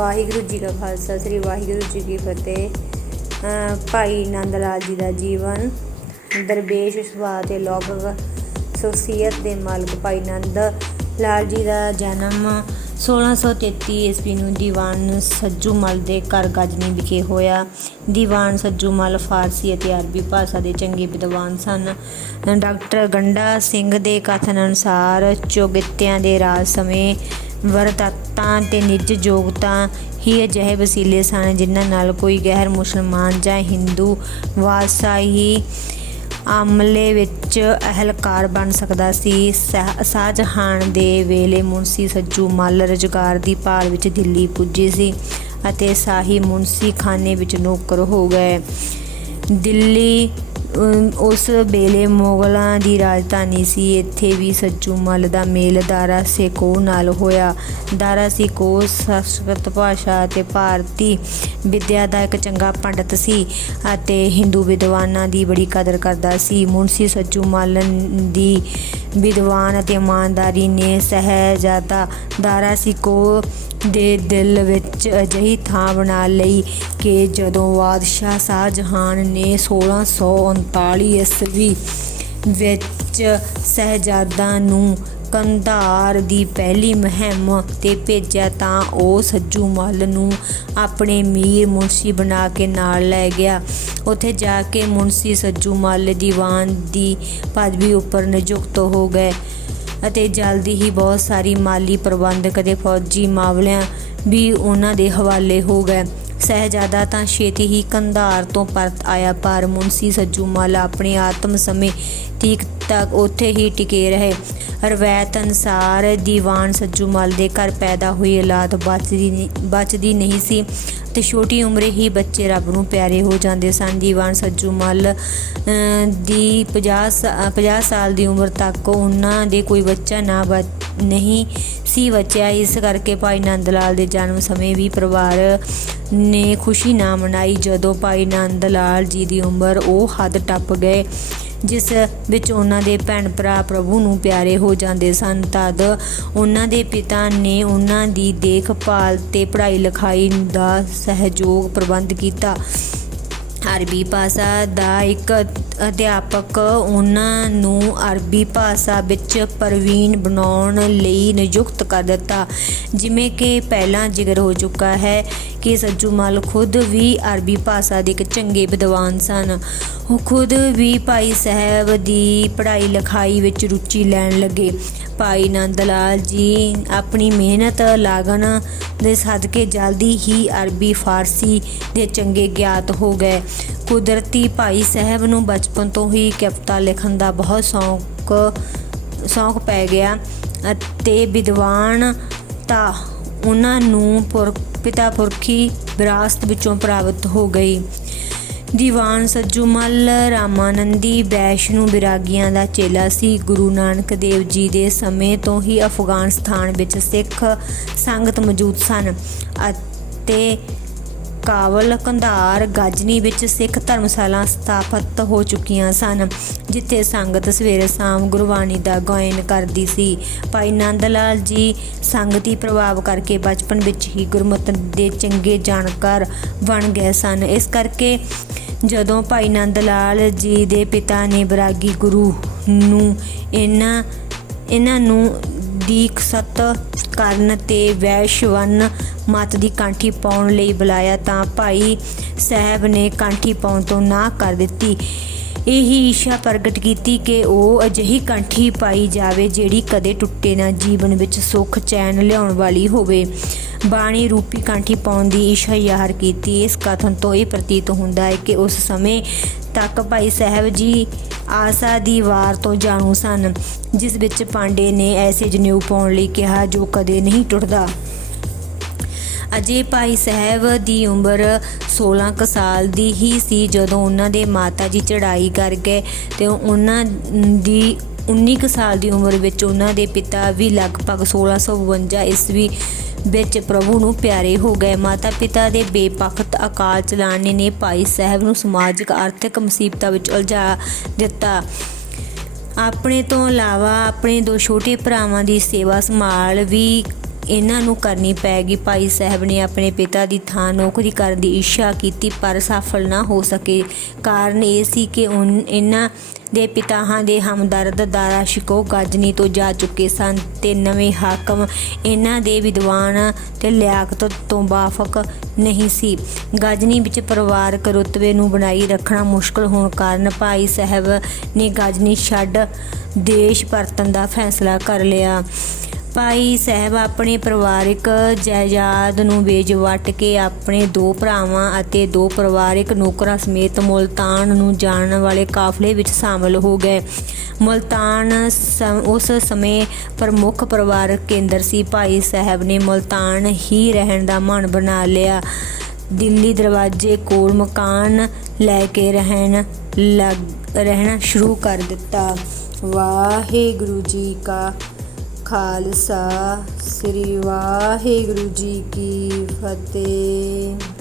ਵਾਹਿਗੁਰੂ ਜੀ ਕਾ ਖਾਲਸਾ ਸ੍ਰੀ ਵਾਹਿਗੁਰੂ ਜੀ ਕੀ ਫਤਿਹ। ਭਾਈ ਨੰਦ ਲਾਲ ਜੀ ਦਾ ਜੀਵਨ। ਦਰਵੇਸ਼ ਸੁਭਾਅ ਤੇ ਲੌਕਿਕ ਸ਼ਖਸੀਅਤ ਦੇ ਮਾਲਕ ਭਾਈ ਨੰਦ ਲਾਲ ਜੀ ਦਾ ਜਨਮ 1633 ਈਸਵੀ ਨੂੰ ਦੀਵਾਨ ਸੱਜੂਮਲ ਦੇ ਘਰ ਗਜਨੀ ਵਿਖੇ ਹੋਇਆ। ਦੀਵਾਨ ਸੱਜੂਮਲ ਫਾਰਸੀ ਅਤੇ ਅਰਬੀ ਭਾਸ਼ਾ ਦੇ ਚੰਗੇ ਵਿਦਵਾਨ ਸਨ। ਡਾਕਟਰ ਗੰਡਾ ਸਿੰਘ ਦੇ ਕਥਨ ਅਨੁਸਾਰ ਚੌਗਿੱਤਿਆਂ ਦੇ ਰਾਜ ਸਮੇਂ ਵਰਦਾਤਾਂ ਤੇ ਨਿੱਜ ਯੋਗਤਾ ਹੀ ਅਜਿਹੇ ਵਸੀਲੇ ਸਨ ਜਿਨ੍ਹਾਂ ਨਾਲ ਕੋਈ ਗੈਰ ਮੁਸਲਮਾਨ ਜਾਂ ਹਿੰਦੂ ਬਾਦਸ਼ਾਹੀ ਅਮਲੇ ਵਿੱਚ ਅਹਿਲਕਾਰ ਬਣ ਸਕਦਾ ਸੀ। ਸ਼ਾਹਜਹਾਨ ਦੇ ਵੇਲੇ ਮੁਨਸ਼ੀ ਸੱਜੂਮਲ ਰੁਜ਼ਗਾਰ ਦੀ ਭਾਲ ਵਿੱਚ ਦਿੱਲੀ ਪੁੱਜੇ ਸੀ ਅਤੇ ਸ਼ਾਹੀ ਮੁਨਸ਼ੀ ਖਾਨੇ ਵਿੱਚ ਨੌਕਰ ਹੋ ਗਏ। ਦਿੱਲੀ ਉਸ ਵੇਲੇ ਮੁਗਲਾਂ ਦੀ ਰਾਜਧਾਨੀ ਸੀ। ਇੱਥੇ ਵੀ ਸੱਜੂਮਲ ਦਾ ਮੇਲ ਦਾਰਾ ਸ਼ਿਕੋਹ ਨਾਲ ਹੋਇਆ। ਦਾਰਾ ਸ਼ਿਕੋਹ ਸੰਸਕ੍ਰਿਤ ਭਾਸ਼ਾ ਅਤੇ ਭਾਰਤੀ ਵਿੱਦਿਆ ਦਾ ਇੱਕ ਚੰਗਾ ਪੰਡਤ ਸੀ ਅਤੇ ਹਿੰਦੂ ਵਿਦਵਾਨਾਂ ਦੀ ਬੜੀ ਕਦਰ ਕਰਦਾ ਸੀ। ਮੁਨਸ਼ੀ ਸੱਜੂਮਲ ਦੀ ਵਿਦਵਾਨ ਅਤੇ ਇਮਾਨਦਾਰੀ ਨੇ ਸ਼ਹਿਜ਼ਾਦਾ ਦਾਰਾ ਸ਼ਿਕੋਹ ਦੇ ਦਿਲ ਵਿੱਚ ਅਜਿਹੀ ਥਾਂ ਬਣਾ ਲਈ ਕਿ ਜਦੋਂ ਬਾਦਸ਼ਾਹ ਸ਼ਾਹਜਹਾਨ ਨੇ 1639 ਈਸਵੀ ਵਿੱਚ ਸ਼ਹਿਜ਼ਾਦਾ ਨੂੰ ਕੰਧਾਰ ਦੀ ਪਹਿਲੀ ਮੁਹਿੰਮ 'ਤੇ ਭੇਜਿਆ ਤਾਂ ਉਹ ਸੱਜੂਮਲ ਨੂੰ ਆਪਣੇ ਮੀਰ ਮੁਨਸ਼ੀ ਬਣਾ ਕੇ ਨਾਲ ਲੈ ਗਿਆ। ਉੱਥੇ ਜਾ ਕੇ ਮੁਨਸ਼ੀ ਸੱਜੂਮਲ ਦੀਵਾਨ ਦੀ ਪਦਵੀ ਉੱਪਰ ਨਿਯੁਕਤ ਹੋ ਗਏ ਅਤੇ ਜਲਦੀ ਹੀ ਬਹੁਤ ਸਾਰੀ ਮਾਲੀ ਪ੍ਰਬੰਧਕ ਅਤੇ ਫੌਜੀ ਮਾਮਲਿਆਂ ਵੀ ਉਹਨਾਂ ਦੇ ਹਵਾਲੇ ਹੋ ਗਏ। ਸ਼ਹਿਜ਼ਾਦਾ ਤਾਂ ਛੇਤੀ ਹੀ ਕੰਧਾਰ ਤੋਂ ਪਰਤ ਆਇਆ, ਪਰ ਮੁਨਸ਼ੀ ਸੱਜੂਮਲ ਆਪਣੇ ਆਤਮ ਸਮੇਂ ਤੱਕ ਉੱਥੇ ਹੀ ਟਿਕੇ ਰਹੇ। ਰਵਾਇਤ ਅਨੁਸਾਰ ਦੀਵਾਨ ਸੱਜੂਮਲ ਦੇ ਘਰ ਪੈਦਾ ਹੋਈ ਔਲਾਦ ਬਚਦੀ ਨਹੀਂ ਸੀ ਅਤੇ ਛੋਟੀ ਉਮਰੇ ਹੀ ਬੱਚੇ ਰੱਬ ਨੂੰ ਪਿਆਰੇ ਹੋ ਜਾਂਦੇ ਸਨ। ਦੀਵਾਨ ਸੱਜੂਮਲ ਦੀ 50 ਸਾਲ ਦੀ ਉਮਰ ਤੱਕ ਉਹਨਾਂ ਦੇ ਕੋਈ ਬੱਚਾ ਨਹੀਂ ਸੀ ਬਚਿਆ। ਇਸ ਕਰਕੇ ਭਾਈ ਨੰਦ ਲਾਲ ਦੇ ਜਨਮ ਸਮੇਂ ਵੀ ਪਰਿਵਾਰ ਨੇ ਖੁਸ਼ੀ ਨਾ ਮਨਾਈ। ਜਦੋਂ ਭਾਈ ਨੰਦ ਲਾਲ ਜੀ ਦੀ ਉਮਰ ਉਹ ਹੱਦ ਟੱਪ ਗਏ ਜਿਸ ਵਿੱਚ ਉਹਨਾਂ ਦੇ ਭੈਣ ਭਰਾ ਪ੍ਰਭੂ ਨੂੰ ਪਿਆਰੇ ਹੋ ਜਾਂਦੇ ਸਨ, ਤਦ ਉਹਨਾਂ ਦੇ ਪਿਤਾ ਨੇ ਉਹਨਾਂ ਦੀ ਦੇਖਭਾਲ ਤੇ ਪੜ੍ਹਾਈ ਲਿਖਾਈ ਦਾ ਸਹਿਯੋਗ ਪ੍ਰਬੰਧ ਕੀਤਾ। ਅਰਬੀ ਭਾਸ਼ਾ ਦਾ ਇੱਕ ਅਧਿਆਪਕ ਉਹਨਾਂ ਨੂੰ ਅਰਬੀ ਭਾਸ਼ਾ ਵਿੱਚ ਪ੍ਰਵੀਨ ਬਣਾਉਣ ਲਈ ਨਿਯੁਕਤ ਕਰ ਦਿੱਤਾ। ਜਿਵੇਂ ਕਿ ਪਹਿਲਾਂ ਜ਼ਿਕਰ ਹੋ ਚੁੱਕਾ ਹੈ ਕਿ ਸੱਜੂਮਲ ਖੁਦ ਵੀ ਅਰਬੀ ਭਾਸ਼ਾ ਦੇ ਇੱਕ ਚੰਗੇ ਵਿਦਵਾਨ ਸਨ। ਉਹ ਖੁਦ ਵੀ ਭਾਈ ਸਾਹਿਬ ਦੀ ਪੜ੍ਹਾਈ ਲਿਖਾਈ ਵਿੱਚ ਰੁਚੀ ਲੈਣ ਲੱਗੇ। ਭਾਈ ਨੰਦ ਲਾਲ ਜੀ ਆਪਣੀ ਮਿਹਨਤ ਲਾਗਨ ਦੇ ਸਦਕੇ ਜਲਦੀ ਹੀ ਅਰਬੀ ਫਾਰਸੀ ਦੇ ਚੰਗੇ ਗਿਆਤ ਹੋ ਗਏ। ਕੁਦਰਤੀ ਭਾਈ ਸਾਹਿਬ ਨੂੰ ਬਚਪਨ ਤੋਂ ਹੀ ਕਵਿਤਾ ਲਿਖਣ ਦਾ ਬਹੁਤ ਸ਼ੌਂਕ ਪੈ ਗਿਆ ਅਤੇ ਵਿਦਵਾਨਤਾ ਉਹਨਾਂ ਨੂੰ ਪਿਤਾ ਪੁਰਖੀ ਵਿਰਾਸਤ ਵਿੱਚੋਂ ਪ੍ਰਾਪਤ ਹੋ ਗਈ। ਦੀਵਾਨ ਸੱਜੂਮਲ ਰਾਮਾਨੰਦੀ ਵੈਸ਼ਨੂੰ ਵਿਰਾਗੀਆਂ ਦਾ ਚੇਲਾ ਸੀ। ਗੁਰੂ ਨਾਨਕ ਦੇਵ ਜੀ ਦੇ ਸਮੇਂ ਤੋਂ ਹੀ ਅਫਗਾਨਿਸਤਾਨ ਵਿੱਚ ਸਿੱਖ ਸੰਗਤ ਮੌਜੂਦ ਸਨ ਅਤੇ ਕਾਬਲ, ਕੰਧਾਰ, ਗਜਨੀ ਵਿੱਚ ਸਿੱਖ ਧਰਮਸ਼ਾਲਾ ਸਥਾਪਿਤ ਹੋ ਚੁੱਕੀਆਂ ਸਨ ਜਿੱਥੇ ਸੰਗਤ ਸਵੇਰੇ ਸ਼ਾਮ ਗੁਰਬਾਣੀ ਦਾ ਗਾਇਨ ਕਰਦੀ ਸੀ। ਭਾਈ ਨੰਦ ਲਾਲ ਜੀ ਸੰਗਤੀ ਪ੍ਰਭਾਵ ਕਰਕੇ ਬਚਪਨ ਵਿੱਚ ਹੀ ਗੁਰਮਤਿ ਦੇ ਚੰਗੇ ਜਾਣਕਾਰ ਬਣ ਗਏ ਸਨ। ਇਸ ਕਰਕੇ ਜਦੋਂ ਭਾਈ ਨੰਦ ਲਾਲ ਜੀ ਦੇ ਪਿਤਾ ਨੇ ਬੈਰਾਗੀ ਗੁਰੂ ਨੂੰ ਇਹਨਾਂ ਨੂੰ ਦੀਕਸ਼ਤ ਕਰਨ ਤੇ ਵੈਸ਼ਵਨ ਮਤ ਦੀ ਕਾਠੀ ਪਾਉਣ ਲਈ ਬੁਲਾਇਆ ਤਾਂ ਭਾਈ ਸਾਹਿਬ ਨੇ ਕਾਠੀ ਪਾਉਣ ਤੋਂ ਨਾਂਹ ਕਰ ਦਿੱਤੀ। ਇਹੀ ਇੱਛਾ ਪ੍ਰਗਟ ਕੀਤੀ ਕਿ ਉਹ ਅਜਿਹੀ ਕਾਠੀ ਪਾਈ ਜਾਵੇ ਜਿਹੜੀ ਕਦੇ ਟੁੱਟੇ ਨਾ, ਜੀਵਨ ਵਿੱਚ ਸੁੱਖ ਚੈਨ ਲਿਆਉਣ ਵਾਲੀ ਹੋਵੇ। ਬਾਣੀ ਰੂਪੀ ਕਾਠੀ ਪਾਉਣ ਦੀ ਇੱਛਾ ਜ਼ਾਹਰ ਕੀਤੀ। ਇਸ ਕਥਨ ਤੋਂ ਇਹ ਪ੍ਰਤੀਤ ਹੁੰਦਾ ਹੈ ਕਿ ਉਸ ਸਮੇਂ ਤੱਕ ਭਾਈ ਸਾਹਿਬ ਜੀ ਆਸਾ ਦੀ ਵਾਰ ਤੋਂ ਜਾਣੂ ਸਨ ਜਿਸ ਵਿੱਚ ਪਾਂਡੇ ਨੇ ਐਸੇ ਜਨੇਊ ਪਾਉਣ ਲਈ ਕਿਹਾ ਜੋ ਕਦੇ ਨਹੀਂ ਟੁੱਟਦਾ। ਅਜੇ ਭਾਈ ਸਾਹਿਬ ਦੀ ਉਮਰ 16 ਕੁ ਸਾਲ ਦੀ ਹੀ ਸੀ ਜਦੋਂ ਉਹਨਾਂ ਦੇ ਮਾਤਾ ਜੀ ਚੜ੍ਹਾਈ ਕਰ ਗਏ ਅਤੇ ਉਹਨਾਂ ਦੀ 19 ਕੁ ਸਾਲ ਦੀ ਉਮਰ ਵਿੱਚ ਉਹਨਾਂ ਦੇ ਪਿਤਾ ਵੀ ਲਗਭਗ 1652 ਈਸਵੀ ਵਿੱਚ ਪ੍ਰਭੂ ਨੂੰ ਪਿਆਰੇ ਹੋ ਗਏ। ਮਾਤਾ ਪਿਤਾ ਦੇ ਬੇਪਖਤ ਅਕਾਲ ਚਲਾਣੇ ਨੇ ਭਾਈ ਸਾਹਿਬ ਨੂੰ ਸਮਾਜਿਕ ਆਰਥਿਕ ਮੁਸੀਬਤਾਂ ਵਿੱਚ ਉਲਝਾ ਦਿੱਤਾ। ਆਪਣੇ ਤੋਂ ਇਲਾਵਾ ਆਪਣੇ 2 ਛੋਟੇ ਭਰਾਵਾਂ ਦੀ ਸੇਵਾ ਸੰਭਾਲ ਵੀ ਇਹਨਾਂ ਨੂੰ ਕਰਨੀ ਪੈ ਗਈ। ਭਾਈ ਸਾਹਿਬ ਨੇ ਆਪਣੇ ਪਿਤਾ ਦੀ ਥਾਂ ਨੌਕਰੀ ਕਰਨ ਦੀ ਇੱਛਾ ਕੀਤੀ ਪਰ ਸਫਲ ਨਾ ਹੋ ਸਕੇ। ਕਾਰਨ ਇਹ ਸੀ ਕਿ ਇਹਨਾਂ ਦੇ ਪਿਤਾਹਾਂ ਦੇ ਹਮਦਰਦ ਦਾਰਾ ਸ਼ਿਕੋਹ ਗਜ਼ਨੀ ਤੋਂ ਜਾ ਚੁੱਕੇ ਸਨ ਤੇ ਨਵੇਂ ਹਾਕਮ ਇਹਨਾਂ ਦੇ ਵਿਦਵਾਨ ਤੇ ਲਿਆਕਤ ਤੋਂ ਵਾਫਕ ਨਹੀਂ ਸੀ। ਗਜ਼ਨੀ ਵਿੱਚ ਪਰਿਵਾਰਕ ਰੁਤਬੇ ਨੂੰ ਬਣਾਈ ਰੱਖਣਾ ਮੁਸ਼ਕਲ ਹੋਣ ਕਾਰਨ ਭਾਈ ਸਾਹਿਬ ਨੇ ਗਜ਼ਨੀ ਛੱਡ ਦੇਸ਼ ਪਰਤਣ ਦਾ ਫੈਸਲਾ ਕਰ ਲਿਆ। ਭਾਈ ਸਾਹਿਬ ਆਪਣੇ ਪਰਿਵਾਰਿਕ ਜਾਇਦਾਦ ਨੂੰ ਵੇਚ ਵੱਟ ਕੇ ਆਪਣੇ 2 ਭਰਾਵਾਂ ਅਤੇ 2 ਪਰਿਵਾਰਿਕ ਨੌਕਰਾਂ ਸਮੇਤ ਮੁਲਤਾਨ ਨੂੰ ਜਾਣ ਵਾਲੇ ਕਾਫਲੇ ਵਿੱਚ ਸ਼ਾਮਲ ਹੋ ਗਏ। ਮੁਲਤਾਨ ਉਸ ਸਮੇਂ ਪ੍ਰਮੁੱਖ ਪਰਿਵਾਰਕ ਕੇਂਦਰ ਸੀ। ਭਾਈ ਸਾਹਿਬ ਨੇ ਮੁਲਤਾਨ ਹੀ ਰਹਿਣ ਦਾ ਮਨ ਬਣਾ ਲਿਆ। ਦਿੱਲੀ ਦਰਵਾਜ਼ੇ ਕੋਲ ਮਕਾਨ ਲੈ ਕੇ ਰਹਿਣਾ ਸ਼ੁਰੂ ਕਰ ਦਿੱਤਾ। ਵਾਹਿਗੁਰੂ ਜੀ ਕਾ ਖਾਲਸਾ, ਸ੍ਰੀ ਵਾਹਿਗੁਰੂ ਜੀ ਕੀ ਫਤਿਹ।